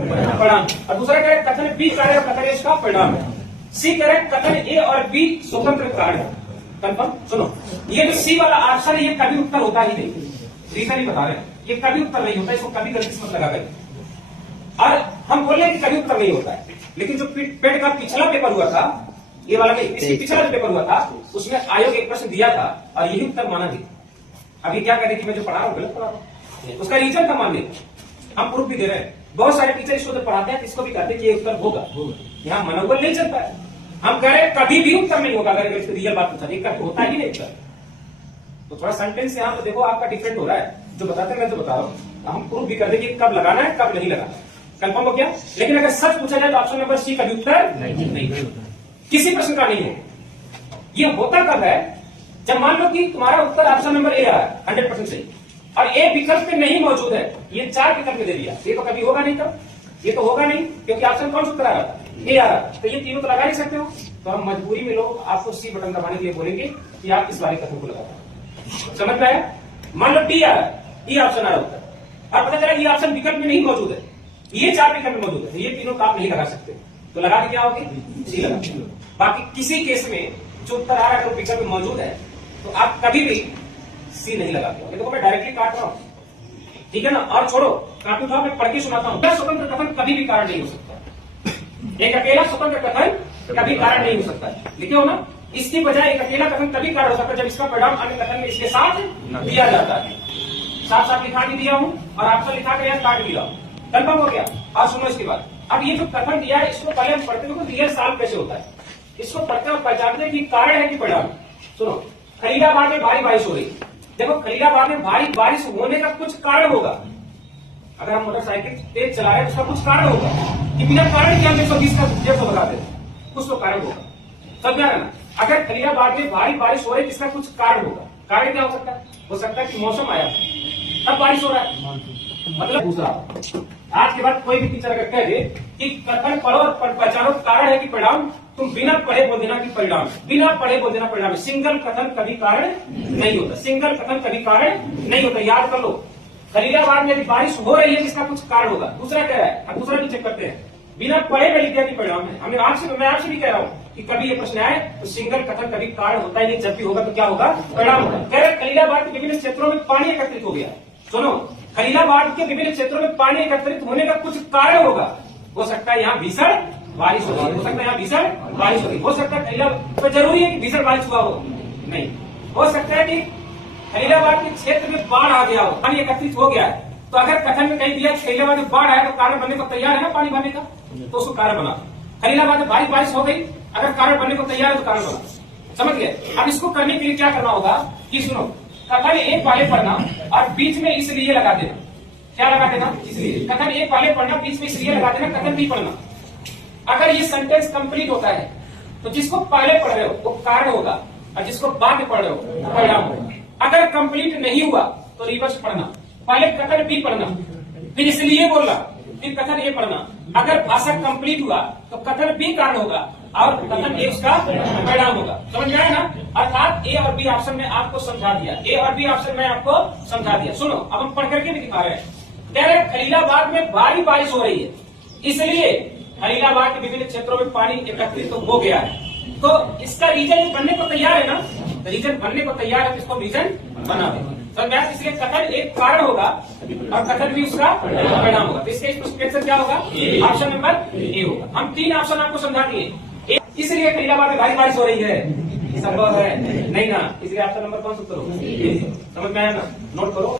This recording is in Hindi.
परिणाम। और दूसरा कह रहे कथन बी कार्य और कथन ए उसका परिणाम है। सी कह रहे कथन ए और बी स्वतंत्र कार्य है। कंफर्म? सुनो, ये जो सी वाला ऑप्शन है ये कभी उत्तर होता ही नहीं। रीजन ही बता रहे हैं, ये कभी उत्तर नहीं होता, इसको कभी गलती से मत लगा कर। और हम बोल रहे हैं कि कभी उत्तर नहीं होता है, लेकिन जो पेट का पिछला पेपर हुआ था, ये वाला नहीं, इससे पिछला जो पेपर हुआ था उसमें आयोग एक प्रश्न दिया था और यही उत्तर माना गया। अभी क्या कह रहे कि मैं जो पढ़ा रहा हूँ गलत पढ़ा रहा हूँ, उसका रीजन था मानने, हम प्रूफ भी दे रहे हैं। बहुत सारे टीचर इसको तो पढ़ाते हैं, इसको भी कहते हैं कि ये उत्तर होगा, यहाँ मनोबल नहीं चलता है। हम कह रहे हैं कभी भी उत्तर नहीं होगा अगर इसको रियल बात पूछा, कभी होता ही नहीं उत्तर। तो थोड़ा सेंटेंस यहाँ पे देखो आपका डिफरेंट हो रहा है, जो बताते हैं मैं तो बता रहा हूँ, हम प्रूफ भी कर देंगे कब लगाना है कब नहीं लगाना है। कंफर्म हो गया? लेकिन अगर सच पूछा जाए तो ऑप्शन नंबर सी कभी उत्तर नहीं, किसी प्रश्न का नहीं है। ये होता कब है? जब मान लो कि तुम्हारा उत्तर ऑप्शन नंबर ए आ रहा है 100% सही, और ए विकल्प पे नहीं मौजूद है, ये 4 विकल्प में दे दिया, ये तो कभी होगा नहीं। तब ये तो होगा नहीं, क्योंकि ऑप्शन कौन सा उत्तर आ रहा था? ए आ रहा, तो ये तीनों तो लगा नहीं सकते हो। तो हम मजबूरी में लोग आपको सी बटन दबाने के लिए बोलेंगे कि आप इस वाले कथन को लगा। समझ में आया? मान लो डी आ रहा है, ई ऑप्शन आ रहा उत्तर, और पता चला ये ऑप्शन विकल्प में नहीं मौजूद है, ये 4 विकल्प में मौजूद है, ये तीनों का आप नहीं लगा सकते, तो लगा के क्या होगी? सी लगा। बाकी किसी केस में जो उत्तर आ रहा है अगर विकल्प में मौजूद है तो आप कभी भी सी नहीं लगाते हो। देखो मैं डायरेक्टली काट रहा हूं, ठीक है ना? और छोड़ो काटू था, मैं पढ़ के सुनाता हूं। स्वतंत्र कथन कभी भी कारण नहीं हो सकता, एक अकेला स्वतंत्र कथन कभी कारण नहीं हो सकता। लिखे हो ना? इसकी बजाय एक अकेला कथन तभी कारण हो सकता है जब इसका परिणाम अन्य कथन में इसके साथ दिया जाता है। साथ साथ लिखा भी दिया हूं और आपसे लिखा कर काट भी रहा हूं। कंफर्म हो गया? और सुनो इसके बाद, अब ये जो कथन दिया है इसको पहले हम पढ़ते हैं रियल साल कैसे होता है, इसको पढ़ते और पहचानते हैं कि कारण है कि परिणाम। सुनो, खलीलाबाद में भारी बारिश हो रही है। देखो खलीलाबाद में भारी बारिश होने का कुछ कारण होगा। अगर हम मोटरसाइकिल तेज चला रहे हैं तो उसका कुछ कारण होगा, कि बिना कारण के हम 120 का 150 लगा देते, कुछ तो कारण होगा। समझ में ना? अगर खलीलाबाद में भारी बारिश हो रही है इसका कुछ कारण होगा। कारण क्या हो सकता है? हो सकता है कि मौसम आया तब बारिश हो रहा है। मतलब दूसरा, आज के बाद कोई भी टीचर अगर कह दे कि कथन पढ़ो और पहचानो कारण है कि परिणाम, तुम बिना पढ़े बोल देना कि परिणाम, बिना पढ़े बोल देना परिणाम। सिंगल कथन कभी कारण नहीं होता, सिंगल कथन कभी कारण नहीं होता, याद कर लो। खलीलाबाद में बारिश हो रही है जिसका कुछ कारण होगा। दूसरा कह रहा है, अब दूसरा भी चेक करते हैं, बिना पढ़े में लिख दिया कि परिणाम है। मैं आपसे भी कह रहा हूँ कि कभी ये प्रश्न आए तो सिंगल कथन कभी कारण होता ही नहीं, जब भी होगा तो क्या होगा? परिणाम होगा। कह रहे खलीलाबाद के विभिन्न क्षेत्रों में पानी एकत्रित हो गया। सुनो, खलीलाबाद के विभिन्न क्षेत्रों में पानी एकत्रित होने का कुछ कारण होगा। हो सकता है यहाँ भीषण बारिश हो रही है, हो सकता है यहाँ भीषण बारिश हो रही, हो सकता है खलीलाबाद तो जरूरी है कि भीषण बारिश हुआ हो, नहीं हो सकता है कि खलीलाबाद के क्षेत्र में बाढ़ आ गया हो, पानी एकत्रित हो गया है। तो अगर कथन में कहीं दिया खलीलाबाद में बाढ़ आया तो कारण बनने को तैयार है ना पानी भरने का, तो उसको कारण बना। खलीलाबाद में भारी बारिश हो गई, अगर कारण बनने को तैयार है तो कारण बना। समझ गए? अब इसको करने के लिए क्या करना होगा कि सुनो, कथन एक वाले पढ़ना और बीच में इसलिए लगा देना। क्या लगा देना? इसलिए। कथन एक वाले पढ़ना, बीच में इसलिए लगा देना, कथन बी पढ़ना। अगर ये सेंटेंस कंप्लीट होता है तो जिसको पहले पढ़ रहे हो वो कारण होगा और जिसको बाद में पढ़ रहे हो वो परिणाम होगा। अगर कंप्लीट नहीं हुआ तो रिवर्स पढ़ना, पहले कथन बी पढ़ना, फिर इसलिए बोलना, फिर कथन ए पढ़ना। अगर भाषा कंप्लीट हुआ तो कथन बी कारण होगा और कथन ए उसका परिणाम होगा। समझ में आया ना? अर्थात ए और बी ऑप्शन में आपको समझा दिया, ए और बी ऑप्शन में आपको समझा दिया। सुनो, अब हम पढ़ करके भी दिखा रहे हैं। कह रहे खलीलाबाद में भारी बारिश हो रही है, इसलिए खलीलाबाद के विभिन्न क्षेत्रों में पानी एकत्रित तो हो गया है। तो इसका रीजन बनने को तैयार है ना? तो रीजन बनने को तैयार है तो इसको रीजन बना दे। तो इसलिए कथन एक कारण होगा और कथन भी उसका परिणाम होगा। तो इसका आंसर क्या होगा? ऑप्शन नंबर ए होगा। हम 3 ऑप्शन आपको समझा दिए। इसलिए खलीलाबाद में भारी बारिश हो रही है, संभव है नहीं ना? इसलिए ऑप्शन नंबर कौन सा उत्तर होगा? समझ में आया ना? नोट करो।